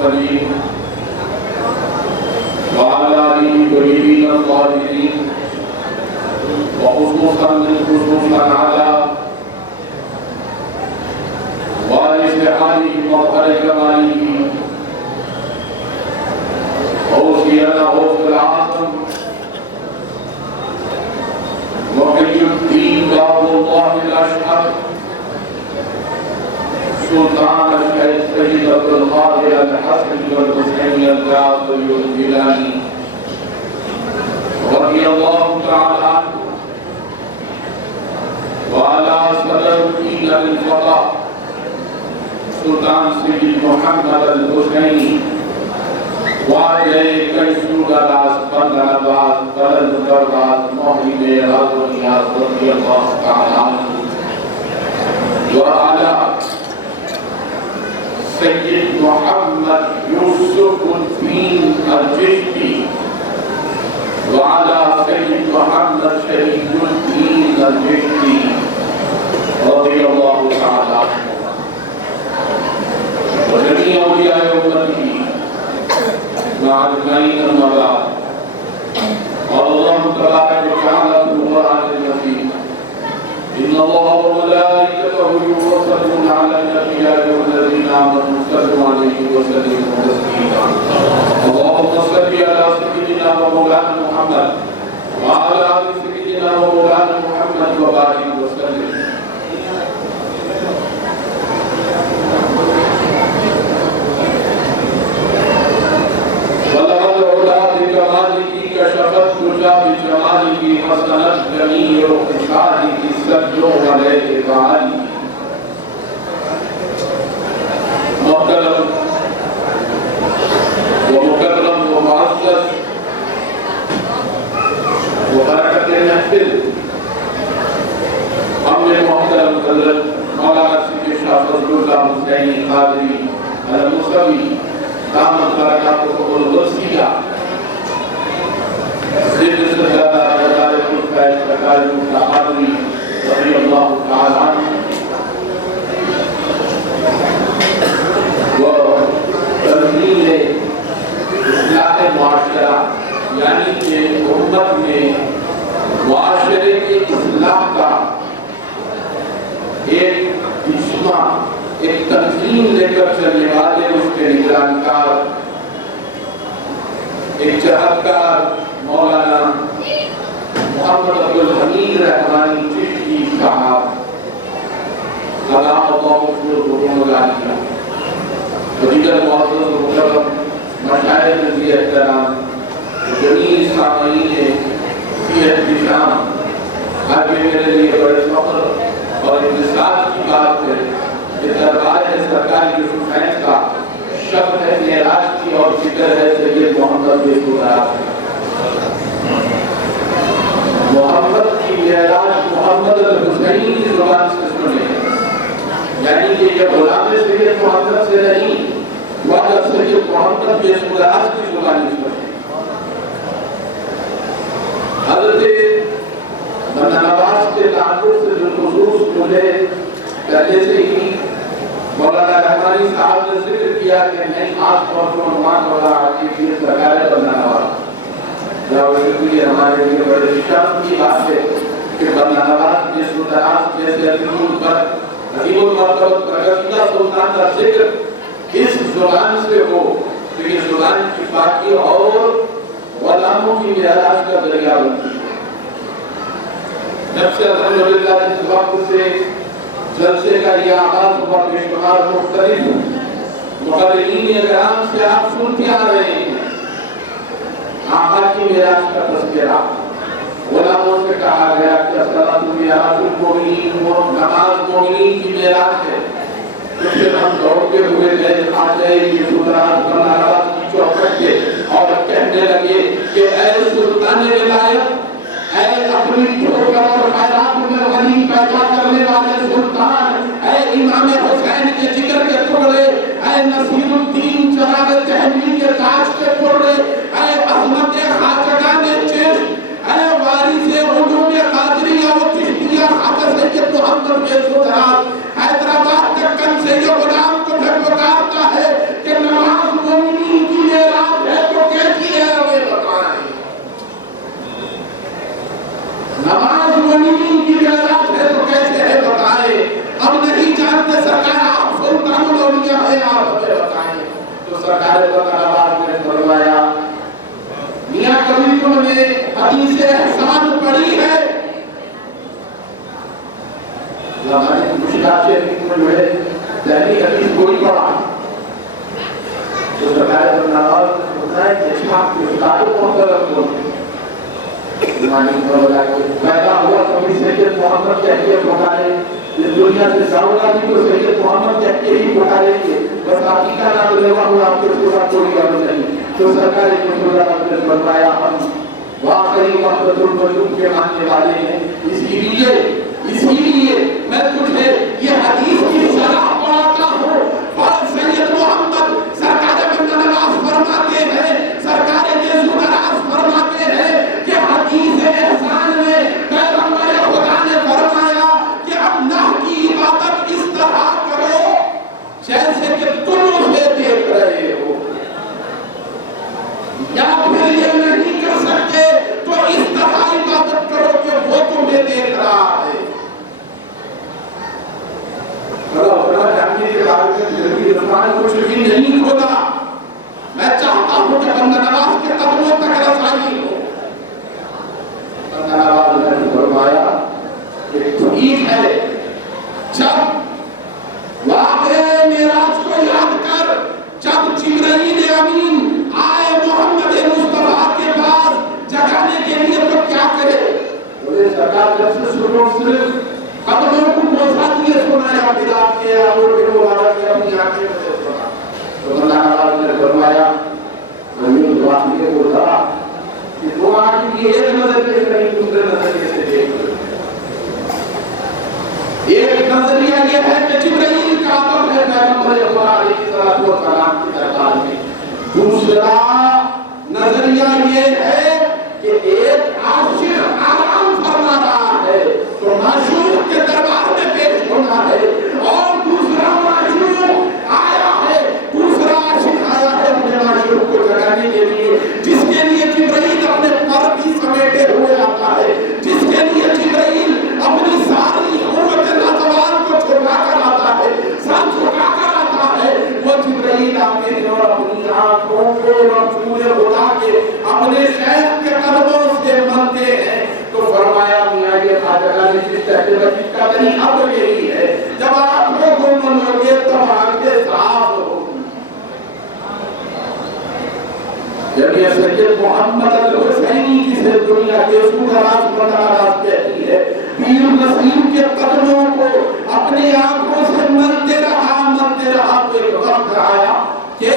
المرسلين وعلى آله الطيبين الطاهرين وخصوصا على وارث آله ومظهر كماله أوصينا غوث العاصم وحي الدين باب الله الأشهر سلطان الشيخ سيد عبد القادر الحسن والحسين الجعفري الجيلاني رضي الله تعالى عنه وعلى صدر الدين الفضاء سلطان سيد محمد الحسيني وعلى كيسود العسقل نباز بلد درباز محمد رضي الله تعالى عنه وعلى سيد محمد يوسف الدين الجشتي وعلى سيد محمد شهيد الدين الجشتي رضي الله تعالى عنه وجميع أولياء أمته مع أجمعين أما بعد قال الله تبارك وتعالى في القرآن المجيد إن الله وملائكته يصلون على النبي يا أيها الذين آمنوا صلوا عليه وسلموا تسليما اللهم صل على سيدنا ومولانا محمد وعلى آل سيدنا ومولانا محمد وبارك وسلم ولقد علا بكمالك كشفت دجى بجمالك حسنت جميع خصالك سجوا عليه فعلي محترم ومكرم ومعزز وبركت محفل ہم نے محترم حضرت مولانا سید شاہ فضل اللہ حسینی قادری المصطفی دامت برکاتہ الوسیلہ سید سجادہ مدارک الفیض تقارب قادری رضی اللہ تعالی عنہ و ترمیم اصلاح معاشرہ یعنی کہ امت میں معاشرے کے اصلاح کا ایک اجتماع ایک تنظیم لے کر چلنے والے اس کے نگرانکار ایک جہدکار مولانا محمد عبدالحمید رحمانی چشتی صاحب سلام اللہ علیہ وجیدر معزز و مکرم مشاہد نزی احترام جمیع سامعین سیحت کی شام آج میں میرے لیے بڑے فخر اور انتصاب کی بات ہے کہ دربار سرکار یوسف حسین کا شب ہے معراج کی اور ذکر ہے سید محمد یوسف محمد کی معراج محمد الحسینی کی زبان سے سنے یعنی کہ یہ غلام سید محمد سے نہیں مگر سید محمد یوسف کی زبان سے سنے حضرت مدن نواز کے تعلق سے بالخصوص مجھے پہلے سے ہی مولانا رحمانی صاحب نے ذکر کیا کہ نئی خاص طور پر عنوان والا عقیدی سرکار بندہ نواز جاؤ شکریہ ہمارے لیے بڑے شرف کی بات ہے کہ بندہ نواز جس مدراس جیسے عظیم المرتبت پرگتیہ سلطان کا ذکر اس زبان سے ہو تو یہ زبان کی باقی اور غلاموں کی معراج کا ذریعہ بنتی ہے جب سے الحمدللہ اس وقت سے جلسے کا یہ آغاز ہوا بے شمار مختلف مقررین اکرام سے آپ سنتے آ رہے ہیں آقا کی معراج کا تذکرہ غلاموں سے کہا گیا کہ الصلاۃ معراج المومنین و نماز مومنین کی معراج ہے تو پھر ہم دوڑتے ہوئے گئے آ گئے یہ سلطان بندہ نواز کی چوکھٹ کے اور کہنے لگے کہ اے سلطان ولایت اے اپنی ٹھوکر اور خیرات میں غنی پیدا کرنے والے سلطان اے امام حسین کے ذکر کے ٹکڑے اے نصیر الدین چراغ تحمیل کے تاج کے ٹکڑے اے احمد خواجگان چشت اے وارث علوم قادریہ و چشتیہ خواجہ سید محمد کے سلطان حیدرآباد دکن سے یہ غلام تمہیں پکارتا ہے کہ نماز انہوں نے حدیث احسان پڑھی ہے. ہماری مشکلات میں جو ہے دہلی حدیث کوئی پڑھا تو سرکار نواز ہوتا ہے کہ چھاپ کے استاد محترم کو پیدا ہوا کبھی سید محمد کہہ کے پکارے اس دنیا سے سعودہ بھی کو سید محمد کہہ کے ہی پکارے گے بس باقی کا نام لیوا ہوا آپ کے پورا کوئی غم نہیں. تو سرکار نے فرمایا ہم واقعی وحدت الوجود کے ماننے والے ہیں. اسی لیے میں تجھے یہ حدیث کی شرح پڑھاتا ہوں. اور سید محمد سرکار بندہ نواز فرماتے ہیں, سرکار جیسو نواز فرماتے ہیں کہ حدیث احسان میں پیغمبر خدا نے فرمایا کہ اللہ کی عبادت اس طرح کرو جیسے کہ تم اسے دیکھ رہے ہو, یا پھر یہ نہیں کر سکتے تو اس طرح عبادت کرو کہ وہ تمہیں دیکھ رہا ہے. جاننے کے بارے میں میری زبان کچھ بھی نہیں کھولا. میں چاہتا ہوں کہ بندہ نواز کے قدموں تک رسائی ہو. بندہ نواز نے فرمایا کہ ٹھیک ہے, جب واقعہ معراج کو یاد کر, جب جبرائیل امین آئے محمد مصطفیٰ کے پاس جگانے کے لیے تو کیا کرے؟ بولے سرکار جب سے سنو صرف قدموں کو بوسا دیے سنایا بلال کے اور پھر مبارک کے اپنی آنکھیں سے سنا. تو بندہ نواز نے فرمایا امین دعا کے بولا کہ دو آنکھ کی ایک نظر دیکھ رہی دوسرے نظریے سے دیکھ رہی. ایک نظریہ یہ ہے کہ جبرائیل کا آدم ہے پیغمبر خدا علیہ السلام کی دربار میں. دوسرا نظریہ یہ ہے کہ ایک عاشق آرام فرما رہا ہے تو معشوق کے دربار میں پیش ہونا ہے, اور دوسرا معشوق آیا ہے, دوسرا عاشق آیا ہے اپنے معشوق کو جگانے کے لیے, جس کے لیے جبرائیل اپنے پر بھی سمیٹے ہوئے آتا ہے, جس کے لیے جبرائیل اپنی ساری قوت ناتوان کو چھوڑا کر آتا ہے, سر چھوڑا کر آتا ہے. وہ جبرائیل آتے ہیں اور اپنی آنکھوں کو رسول خدا کے اپنے شیخ کے قدموں سے ملتے ہیں. تو فرمایا میاں یہ خواجہ نے جس تحقیق کا طریقہ تو یہی ہے, جب آنکھوں کو ملو گے تب آنکھیں صاف ہوگی. جب یہ سید محمد الحسینی جسے دنیا کے سوراز بناراز کہتی ہے, پیر نسیم کے قدموں کو اپنی آنکھوں سے ملتے رہا تو ایک وقت آیا کہ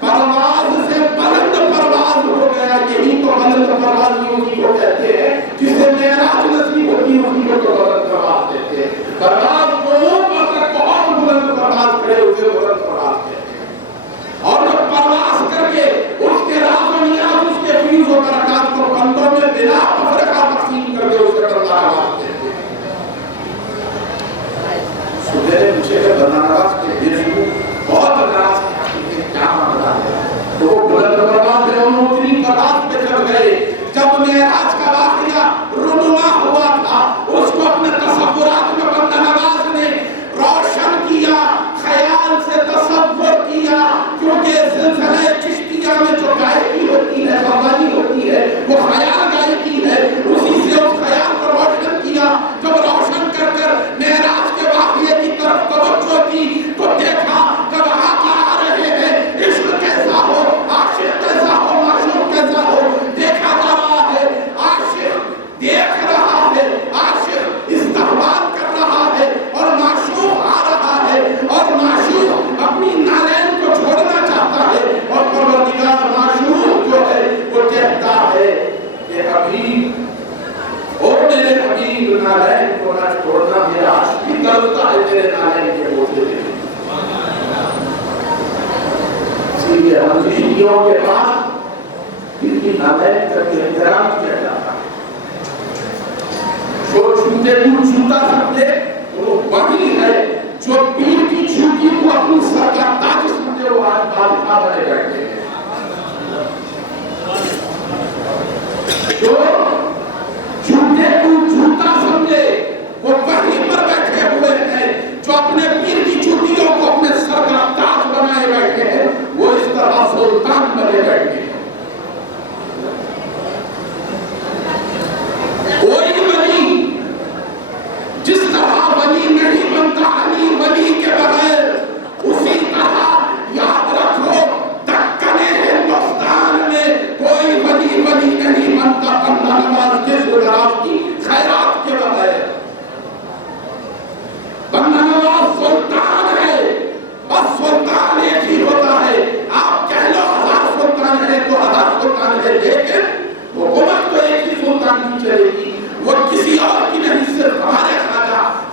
پرواز سے بلند پرواز ہو گیا. یہی تو بلند پرواز اسی کو کہتے ہیں جسے معراج نصیب ہوتی ہے, اسی کو تو بلند پرواز کہتے ہیں. پرواز کو اوپر تک بہت بلند پرواز کرے اسے بلند پرواز کہتے ہیں. اور جب پرواز کر کے اس کے راز و نیاز, اس کے فیض و برکات کو بندوں میں بلا تفرقہ تقسیم کر دے اسے بلند پرواز کہتے ہیں. سبحے مجھے بلند پرواز کے دیش کو بہت ناراض کیا مانتا ہے. تو وہ بلند پرواز میں انہوں اتنی پرواز پہ چڑھ گئے. جب معراج کا واقعہ رونما ہوا تھا, اس کو اپنے تصورات میں بندہ نواز نے روشن کیا, خیال سے تصور کیا, کیونکہ سلسلہ چشتیہ میں جو گائیکی ہوتی ہے, قوالی ہوتی ہے, وہ خیال گائیکی ہے. اسی سے اس خیال کو روشن کیا. جب روشن کر کر معراج کے واقعے کی طرف توجہ کی تو دیکھا جب آقا آ رہے ہیں, عشق کیسا ہو, عاشق کیسا ہو, معشوق کیسا ہو, دیکھا جا رہا ہے. عاشق دیکھ رہا ہے, عاشق استقبال کر رہا ہے, اور معشوق آ رہا ہے, اور معشوق اپنی نالین کو چھوڑنا چاہتا ہے. اور پروردگار معشوق جو ہے وہ کہتا ہے کہ حبیب, او میرے حبیب, نالین کو نہ چھوڑنا, میرا عشق بھی کرتا ہے تیرے نالین کے بوجھے دے. اسی لیے ہم چشتیوں کے پاس ان کی نالین کا احترام کیا جاتا ہے. جو چھوٹے کو چھوٹا سمجھے وہ وہی ہے جو پیر کی چھوٹی کو اپنی سر کا تاج سمجھے, وہ آج بادشاہ بنے بیٹھے ہیں. جو چھوٹے کو چھوٹا سمجھے وہ وہیں پر بیٹھے ہوئے ہیں, جو اپنے پیر کی چھوٹیوں کو اپنے سر کا تاج بنائے بیٹھے ہیں, وہ اس طرح سلطان بنے بیٹھے ہیں. کی چلے گی، وہ کسی اور کی نہیں، صرف ہمارے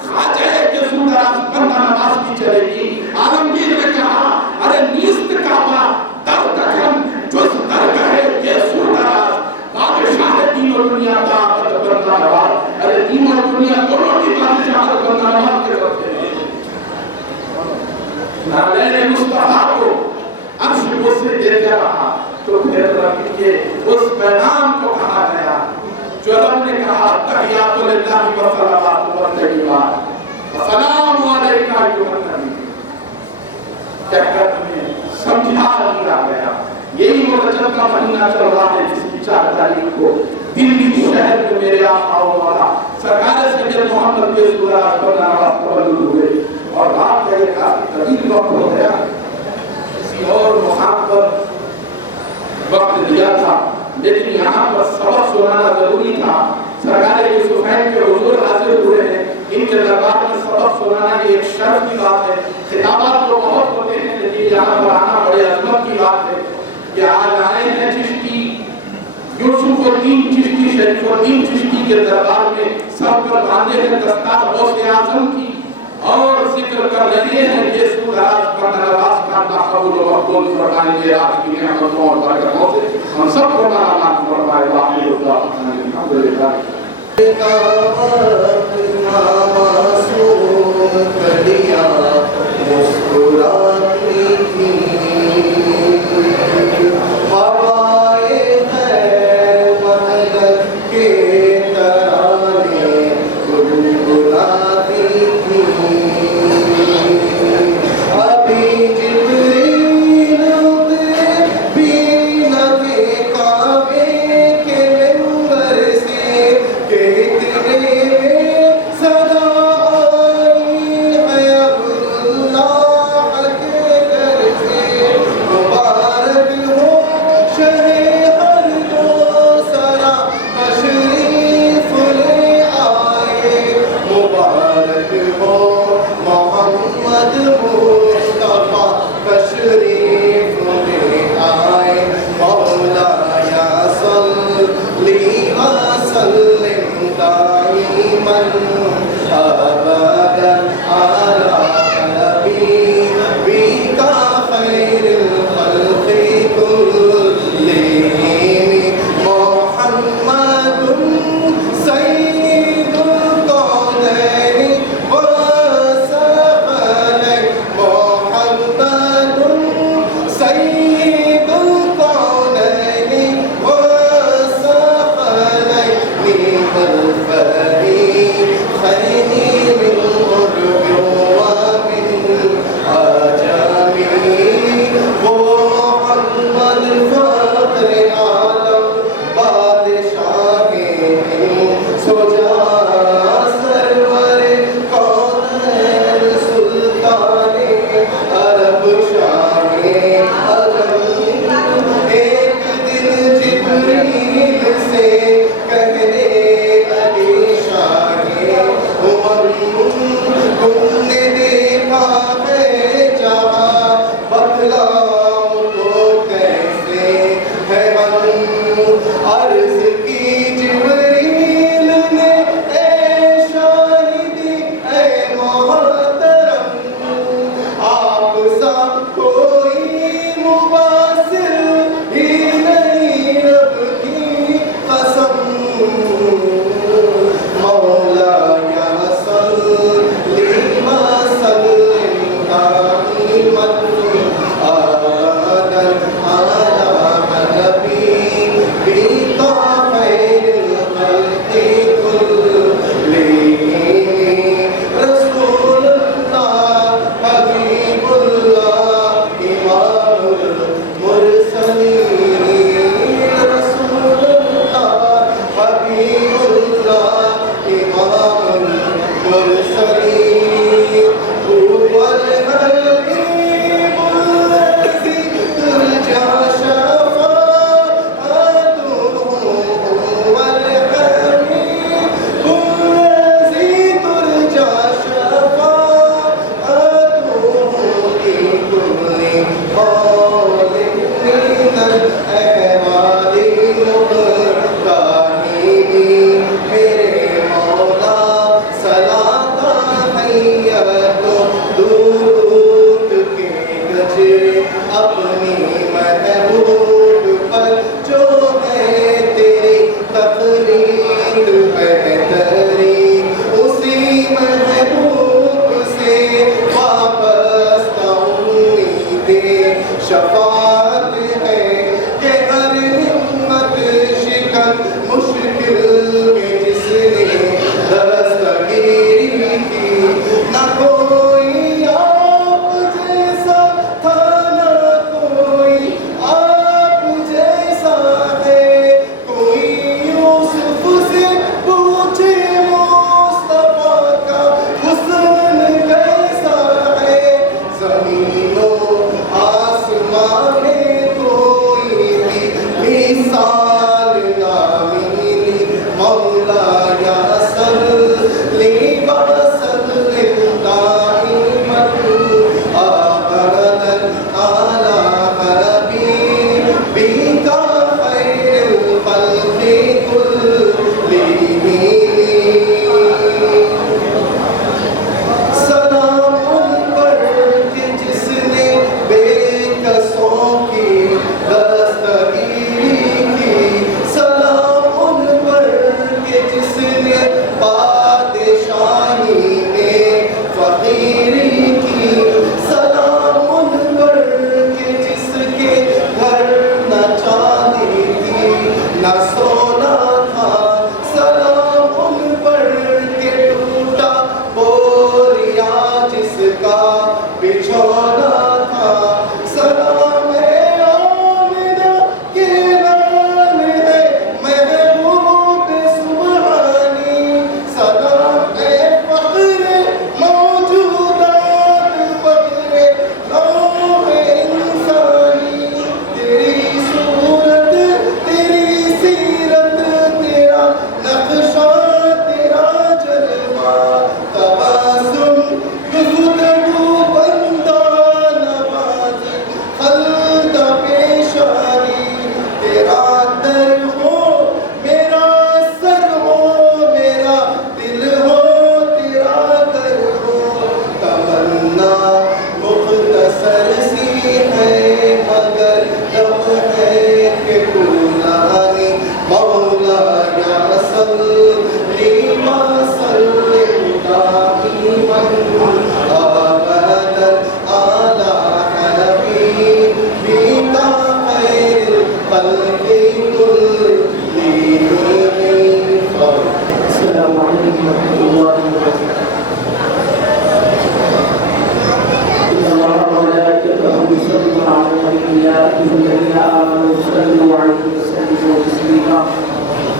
خواجہ کے سودراز بندہ نواز کی چلے گی۔ عالمگیر نے کہا ارے نیست کعبہ در تکن جز درگاہ کے سودراز، بادشاہ دین و دنیا کا آمد بندہ نواز، ارے دین و دنیا دونوں کی بادشاہ بندہ نواز کے رکھتے ہیں۔ نالین مصطفیٰ کو عرش کو سے دیتا رہا تو پھر رب کے اس پیغام کو کہا گیا جو رب نے کہا تحیات للہ و صلوات و طیبات السلام علیکہ ایھا النبی، کہہ کر تمہیں سمجھا دیا گیا۔ یہی وہ رجب کا مہینہ چل رہا ہے جس کی 4 تاریخ کو دلی شہر میں میرے آقا و مولا سرکار سید محمد کے سودراز پر نواز تولد ہوئے، اور رات کا یہ کافی طویل وقت ہو گیا، کسی اور مقام پر وقت دیا تھا، لیکن یہاں پر سبق سنانا ضروری تھا۔ سرکار یوسفین کے حضور حاضر ہوئے ہیں، ان کے دربار میں سبق سنانا یہ ایک شرف کی بات ہے۔ خطابات تو بہت ہوتے ہیں لیکن یہاں پر آنا بڑے عظمت کی بات ہے کہ آج آئے ہیں چشتی یوسف الدین چشتی، شریف الدین چشتی کے دربار میں سر پر باندھے ہیں دستار غوث اعظم کی، اور ذکر کر رہے ہیں کہ سودراز پر نواز کا قبول و مقبول فرمائے گے، آپ کی نعمتوں اور برکتوں سے ہم سب کو برآمد فرمائے۔ باقی الحمدللہ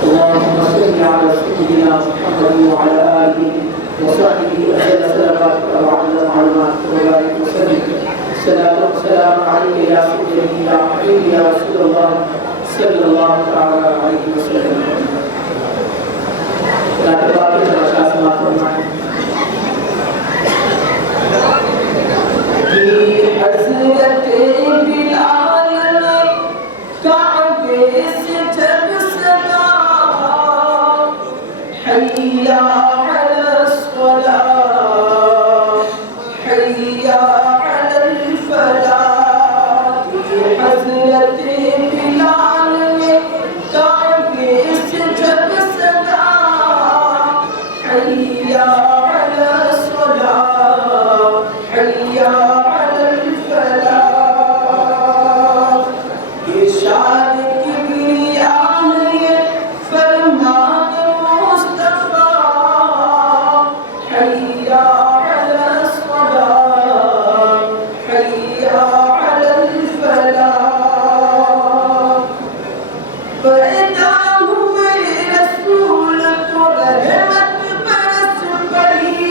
اللهم صل على سيدنا محمد وعلى آله وصحبه أجل صلواتك وعلى معلوماتك وبارك وسلم. الصلاة والسلام عليك يا سيدي يا حبيبي يا رسول الله صلى الله تعالى عليه وسلم. لا تبارك الأشخاص ما فرمائیں حضرت بلال کعبے سے جب صدا حی علی الصلاة حی علی الفلاح. حضرت بلال کعبے سے جب صدا حی علی الصلاة حی علی الفلاح. ارشاد کبریاء ہے فرمان مصطفیٰ حی علی الصلاة حی علی الفلاح. پیدا ہوئے رسول کو رحمت برس پڑی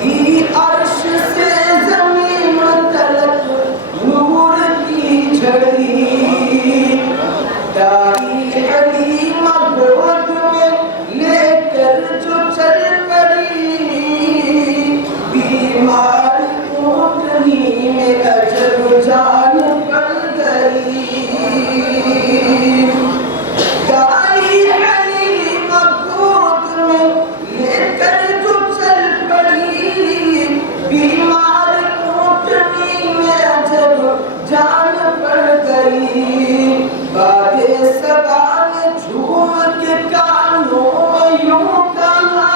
تھی عرش سے زمین تلک نور کی جھڑی. دائی حلیمہ گود میں لے کر جو چل پڑی بیمار اونٹنی میں عجب جان پڑ گئی. دائی حلیمہ گود میں لے کر جو چل پڑی بیمار اونٹنی میں عجب جان پڑ گئی. باد صبا نے جھوم کے کانوں میں یوں کہا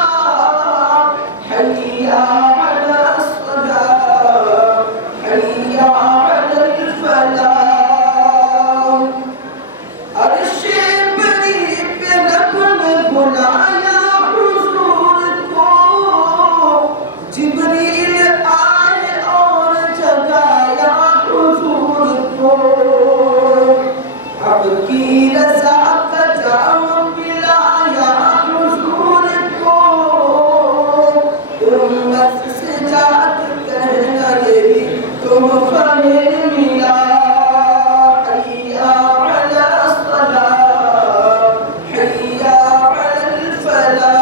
حی علی الصلاة حی علی الفلاح. عرش بری پہ رب نے بلایا حضور کو جبریل آئے اور جگایا حضور کو. اب کی رضا کا جام پلایا حضور کو. امت سے جات کہنا یہ بھی تحفہ ملا حی علی الصلاة حی علی الفلاح.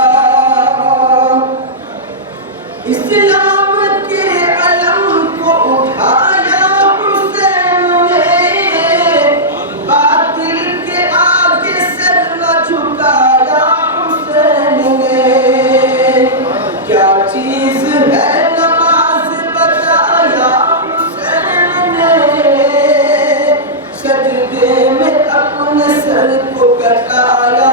اسلام کے علم کو اٹھایا حسین نے باطل کے آگے سر نہ جھکایا حسین نے. کیا چیز ہے نماز بتایا حسین نے سجدے میں اپنے سر کو کٹایا